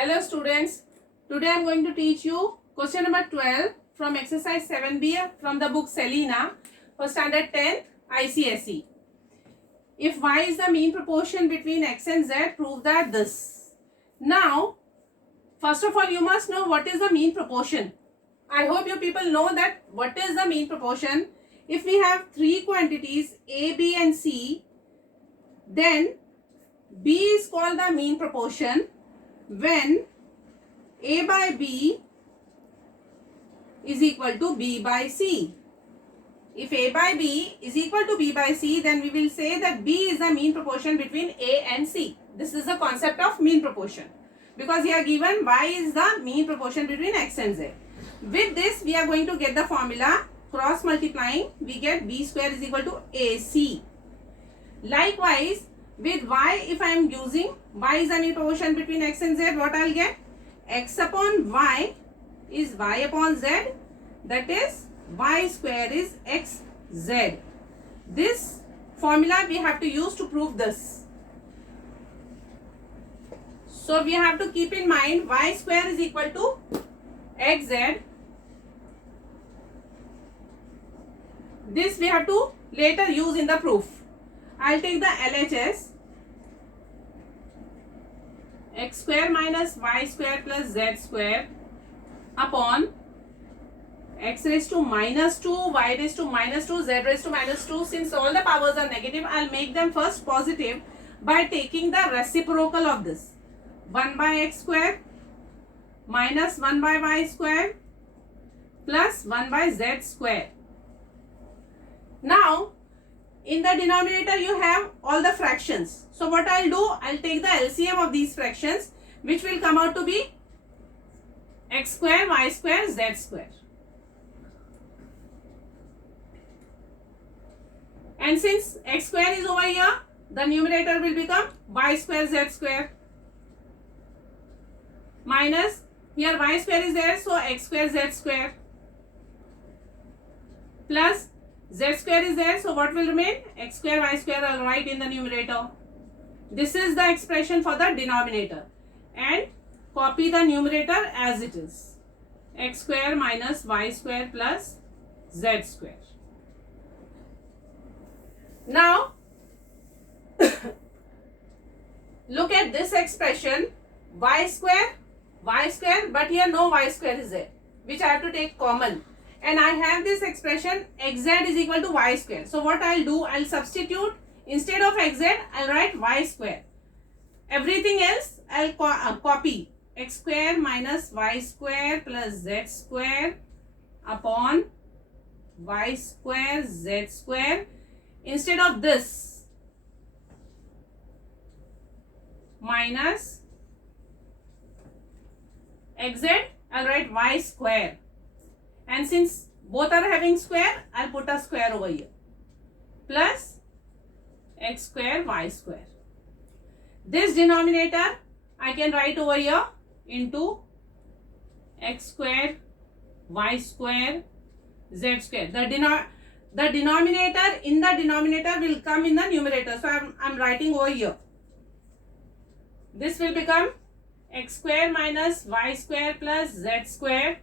Hello students, today I am going to teach you question number 12 from exercise 7b from the book Selena for standard 10th ICSE. If y is the mean proportion between x and z, prove that this. Now, first of all you must know what is the mean proportion. I hope you people know that what is the mean proportion. If we have three quantities A, B and C, then B is called the mean proportion when A by B is equal to B by C. If A by B is equal to B by C, then we will say that B is the mean proportion between A and C. This is the concept of mean proportion, because here given y is the mean proportion between x and z. With this we are going to get the formula, cross multiplying we get B square is equal to AC. Likewise, with y, if I am using y is the mean proportion between x and z, what I will get? X upon y is y upon z, that is y square is xz. This formula we have to use to prove this. So we have to keep in mind y square is equal to xz. This we have to later use in the proof. I will take the LHS. X square minus y square plus z square upon x raised to minus 2, y raised to minus 2, z raised to minus 2. Since all the powers are negative, I will make them first positive by taking the reciprocal of this. 1 by x square minus 1 by y square plus 1 by z square. Now, in the denominator you have all the fractions. So what I will do, I will take the LCM of these fractions, which will come out to be x square, y square, z square. And since x square is over here, the numerator will become y square, z square. Minus, here y square is there, so x square, z square. Plus, z square is there, so what will remain? X square, y square, I will write in the numerator. This is the expression for the denominator. And copy the numerator as it is. X square minus y square plus z square. Now, look at this expression, y square, but here no y square is there, which I have to take common. And I have this expression xz is equal to y square. So what I will do, I will substitute, instead of xz, I will write y square. Everything else I will copy. X square minus y square plus z square upon y square z square. Instead of this, minus xz, I will write y square. And since both are having square, I will put a square over here. Plus x square, y square. This denominator I can write over here into x square, y square, z square. The denominator in the denominator will come in the numerator. So I am writing over here. This will become x square minus y square plus z square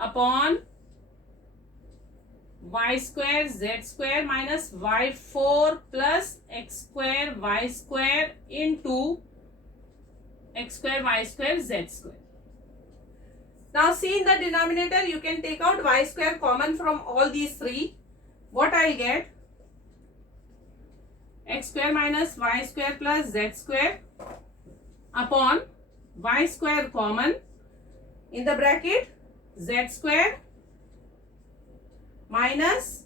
upon y square z square minus y4 plus x square y square into x square y square z square. Now see, in the denominator you can take out y square common from all these three. What I get? X square minus y square plus z square upon y square common, in the bracket z square minus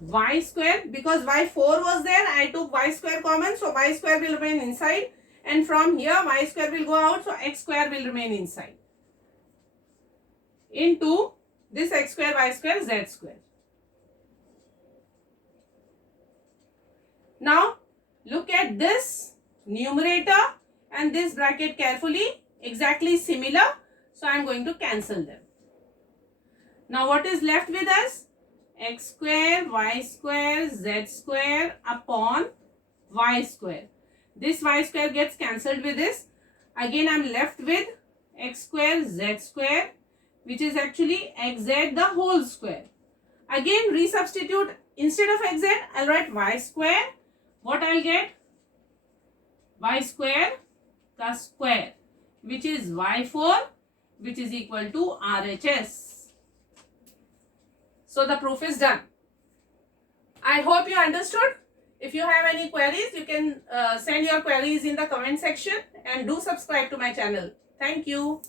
y square, because y4 was there, I took y square common, so y square will remain inside, and from here y square will go out, so x square will remain inside, into this x square, y square, z square. Now look at this numerator and this bracket carefully, exactly similar. So I am going to cancel them. Now what is left with us? X square, y square, z square upon y square. This y square gets cancelled with this. Again I am left with x square z square, which is actually xz the whole square. Again resubstitute, instead of xz I'll write y square. What I'll get? Y square ka square, which is y4, which is equal to RHS. So the proof is done. I hope you understood. If you have any queries, you can send your queries in the comment section, and do subscribe to my channel. Thank you.